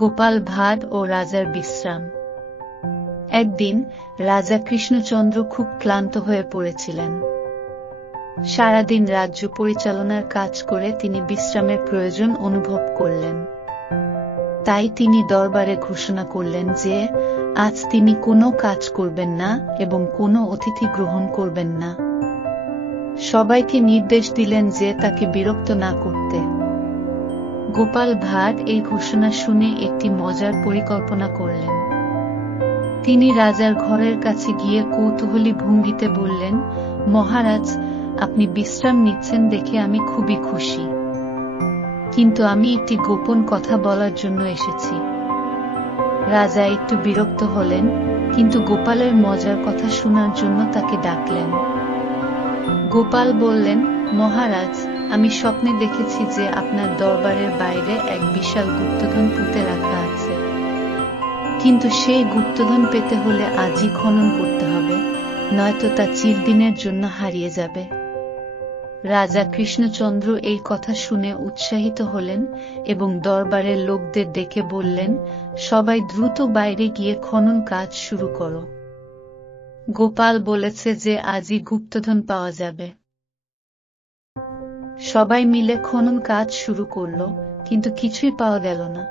গোপাল ভাঁড় ও রাজার বিশ্রাম। একদিন রাজা কৃষ্ণচন্দ্র খুব ক্লান্ত হয়ে পড়েছিলেন। সারাদিন রাজ্য পরিচালনার কাজ করে তিনি বিশ্রামের প্রয়োজন অনুভব করলেন। তাই তিনি দরবারে ঘোষণা করলেন যে আজ তিনি কোনো কাজ করবেন না এবং কোনো অতিথি গ্রহণ করবেন না। সবাইকে নির্দেশ দিলেন যে তাকে বিরক্ত না করতে। গোপাল ভাঁড় এই ঘোষণা শুনে একটি মজার পরিকল্পনা করলেন। তিনি রাজার ঘরের কাছে গিয়ে কৌতূহলী ভঙ্গিতে বললেন, মহারাজ, আপনি বিশ্রাম নিচ্ছেন দেখে আমি খুবই খুশি, কিন্তু আমি একটি গোপন কথা বলার জন্য এসেছি। রাজা একটু বিরক্ত হলেন, কিন্তু গোপালের মজার কথা শোনার জন্য তাকে ডাকলেন। গোপাল বললেন, মহারাজ, আমি স্বপ্নে দেখেছি যে আপনার দরবারের বাইরে এক বিশাল গুপ্তধন পুঁতে রাখা আছে, কিন্তু সেই গুপ্তধন পেতে হলে আজই খনন করতে হবে, নয়তো তা চিরদিনের জন্য হারিয়ে যাবে। রাজা কৃষ্ণচন্দ্র এই কথা শুনে উৎসাহিত হলেন এবং দরবারের লোকদের ডেকে বললেন, সবাই দ্রুত বাইরে গিয়ে খনন কাজ শুরু করো। গোপাল বলেছে যে আজই গুপ্তধন পাওয়া যাবে। সবাই মিলে খনন কাজ শুরু করল, কিন্তু কিছুই পাওয়া গেল না।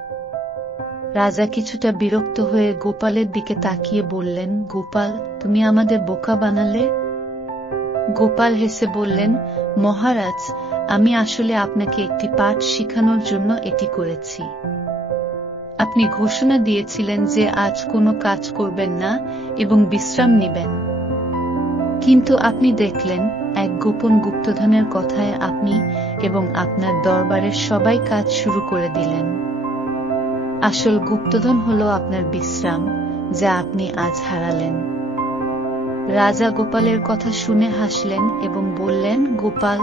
রাজা কিছুটা বিরক্ত হয়ে গোপালের দিকে তাকিয়ে বললেন, গোপাল, তুমি আমাদের বোকা বানালে। গোপাল হেসে বললেন, মহারাজ, আমি আসলে আপনাকে একটি পাঠ শেখানোর জন্য এটি করেছি। আপনি ঘোষণা দিয়েছিলেন যে আজ কোনো কাজ করবেন না এবং বিশ্রাম নেবেন, কিন্তু আপনি দেখলেন এক গোপন গুপ্তধনের কথায় আপনি এবং আপনার দরবারের সবাই কাজ শুরু করে দিলেন। আসল গুপ্তধন হলো আপনার বিশ্রাম, যা আপনি আজ হারালেন। রাজা গোপালের কথা শুনে হাসলেন এবং বললেন, গোপাল,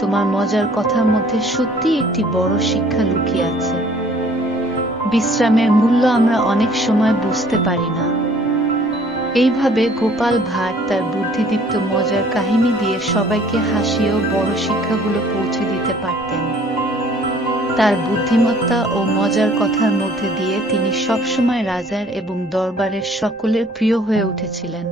তোমার মজার কথার মধ্যে সত্যি একটি বড় শিক্ষা লুকিয়ে আছে। বিশ্রামের মূল্য আমরা অনেক সময় বুঝতে পারি না। এইভাবে গোপাল ভাঁড় তার বুদ্ধিদীপ্ত মজার কাহিনী দিয়ে সবাইকে হাসিয়েও বড় শিক্ষাগুলো পৌঁছে দিতে পারতেন। তার বুদ্ধিমত্তা ও মজার কথার মধ্যে দিয়ে তিনি সবসময় রাজার এবং দরবারের সকলের প্রিয় হয়ে উঠেছিলেন।